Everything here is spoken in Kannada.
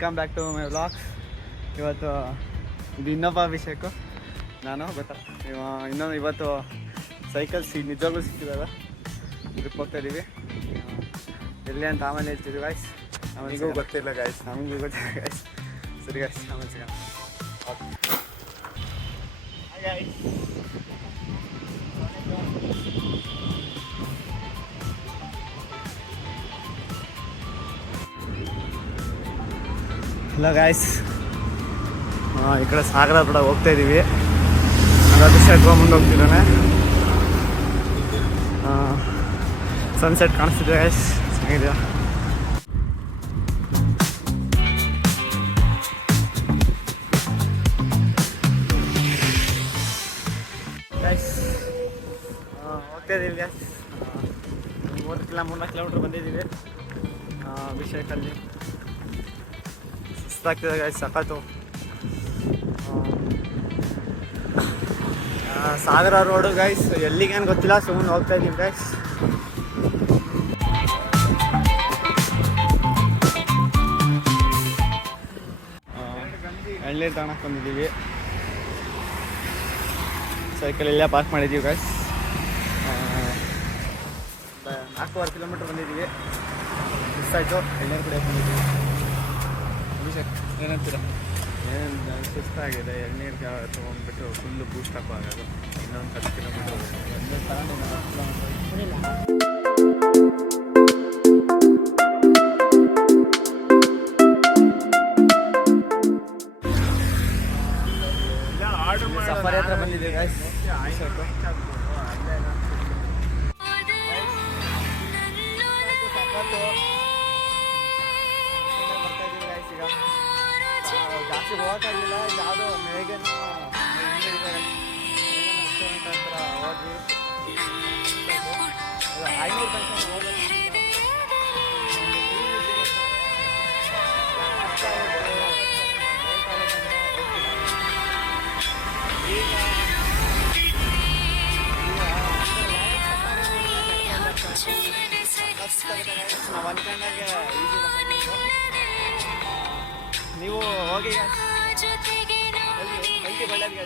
Welcome back to my vlogs. ಇವತ್ತು ಇದು ಇನ್ನೊಬ್ಬ ಅಭಿಷೇಕು, ನಾನು ಗೊತ್ತಾ ಇನ್ನೊಂದು ಇವತ್ತು ಸೈಕಲ್ ನಿಜವಾಗ್ಲೂ ಸಿಕ್ಕಿದಾಗ ಇದಕ್ಕೆ ಹೋಗ್ತಾಯಿದ್ದೀವಿ. ಎಲ್ಲಿ ಅಂತ ಆಮೇಲೆ ಹೇಳ್ತೀವಿ ಗಾಯ್ಸ್. ನಮಗೂ ಗೊತ್ತಿಲ್ಲ ಗಾಯ್ಸ್, ನಮಗೂ ಗೊತ್ತಿಲ್ಲ ಗಾಯ್ಸ್. ಸರಿ ಗಾಯ್ಸ್, ಆಮೇಲೆ ಸಿಗೋಣ. ಹಲೋ ಗಾಯ್ಸ್, ಈ ಕಡೆ ಸಾಗರ ಕೂಡ ಹೋಗ್ತಾ ಇದ್ದೀವಿ. ಅಭಿಷೇಕ್ ಮುಂದೆ ಹೋಗ್ತಿದ್ದಾನೆ. ಸನ್ಸೆಟ್ ಕಾಣಿಸ್ತಿದೆ ಗಾಯ್ಸ್, ಚೆನ್ನಾಗಿದೆ. ಗಾಯ್ಸ್ ಹೋಗ್ತಾ ಇದ್ದೀವಿ ಗಾಯ್ಸ್. 3-4 ಕಿಲೋಮೀಟ್ರ್ ಬಂದಿದ್ದೀವಿ ಅಭಿಷೇಕಲ್ಲಿ. ಸುಸ್ತಾಗ್ತಿದೆ ಗಾಯ್ಸ್, ಸಖತ್ತು. ಸಾಗರ ರೋಡು ಗಾಯ್ಸ್, ಎಲ್ಲಿಗೇನು ಗೊತ್ತಿಲ್ಲ, ಸುಮ್ಮನೆ ಹೋಗ್ತಾ ಇದ್ದೀವಿ ಗಾಯ್ಸ್. ಎಳ್ನೀರು ತಗೊಳಕ್ಕೆ ಬಂದಿದ್ದೀವಿ. ಸೈಕಲ್ ಇಲ್ಲೇ ಪಾರ್ಕ್ ಮಾಡಿದ್ದೀವಿ ಗಾಯ್ಸ್. 4-5 ಕಿಲೋಮೀಟ್ರ್ ಬಂದಿದ್ದೀವಿ. ಮಿಸ್ ಆಯಿತು. ಎಳ್ನೀರು ಕುಡಿಯೋಕೆ ಬಂದಿದ್ದೀವಿ. ಅಭಿಷೇಕ್ ಏನಂತೀರ? ಏನು ಸುಸ್ತಾಗಿದೆ, ಎಳ್ನೀರಿಗೆ ತೊಗೊಂಡ್ಬಿಟ್ಟು ಫುಲ್ಲು ಬೂಸ್ಟ್ ಅಪ್ ಆಗೋದು. ಇನ್ನೊಂದು 10 ಕಿಲೋಮೀಟ್ರ್ ಸಫಾರಿ ಹತ್ರ ಬಂದಿದ್ದೀವಿ ಗಾಯ್ಸ್. ಜಾಸ್ತಿ ಹೋಗೋಕ್ಕಾಗಿಲ್ಲ. ಯಾವುದೋ ಮೇಘನು ರೆಸ್ಟೋರೆಂಟ್ ಹತ್ರ ಹೋದ್ವಿ. 500 ತನಕ ಹೋಗೋದು. ನಾವು ಅನ್ಕೊಂಡಾಗೆ ನೀವು ಹೋಗಿ ಒಳ್ಳೇದು